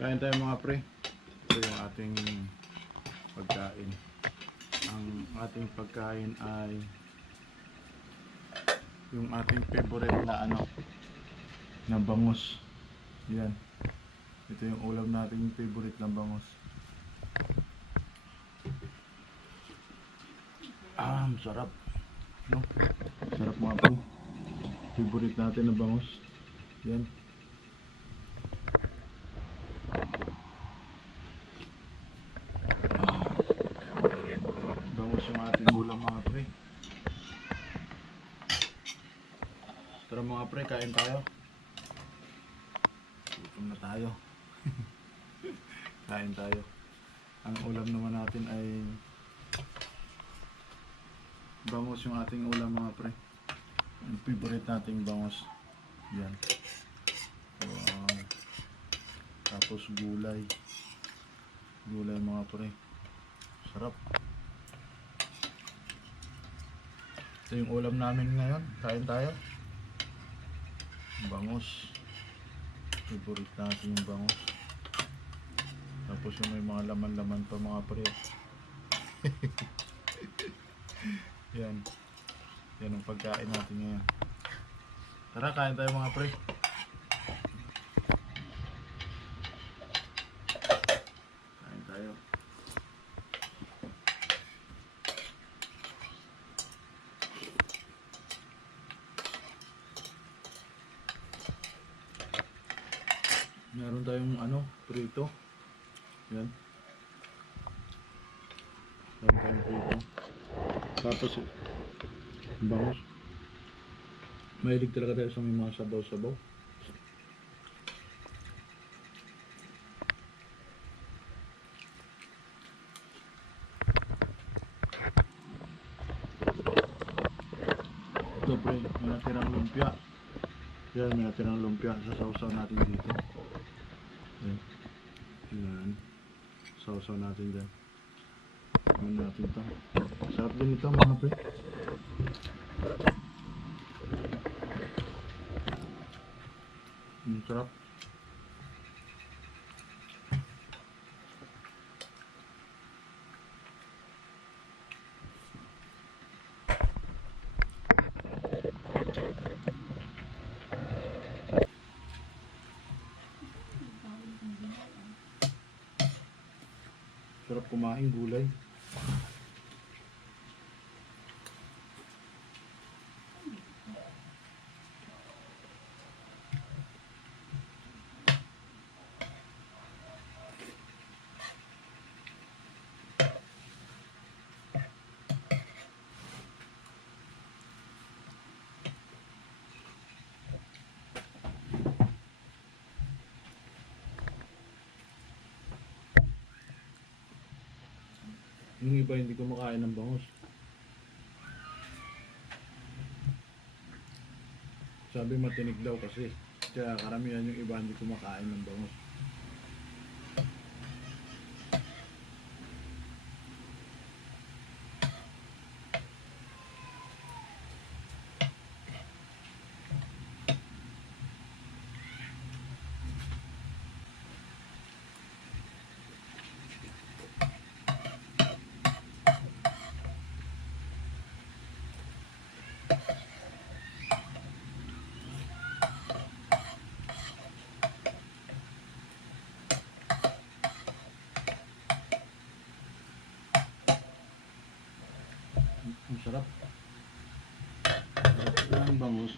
Kain tayo mga pre. Ito yung ating pagkain. Ang ating pagkain ay yung ating favorite na na bangus. Yan. Ito yung ulam nating favorite na bangus. Sarap. No? Sarap mga pre. Favorite natin na bangus. Yan. Bangus yung ating ulam mga pre. Tara mga pre, kain tayo. Gutom na tayo. Kain tayo. Ang ulam naman natin ay bangus yung ating ulam mga pre. Ang favorite nating bangus. Yan. Wow. Tapos gulay. Gulay mga pre. Sarap. Ito yung ulam namin ngayon. Kain tayo. Bangus. Favorite natin yung bangus. Tapos yung may mga laman-laman pa mga pre. Yan. Yan ang pagkain natin ngayon. Tara, kain tayo mga pre. Kain tayo. Meron tayong prito. Yan. Meron tayong prito. Tapos bangus. Mahilig talaga tayo sa may mga sabaw-sabaw. Ito pre, may natirang lumpia. Yan, may natirang lumpia. Sasawsaw natin dito. Yan. Yan. Sawsaw natin dyan. Yan natin ito. Sarap din ito mga pre. Sarap. Sarap kumain gulay. Yung iba hindi kumakain ng bangus. Sabi matinik daw kasi. Kaya karamihan yung iba hindi kumakain ng bangus. Ang sarap. Sarap ng bangus.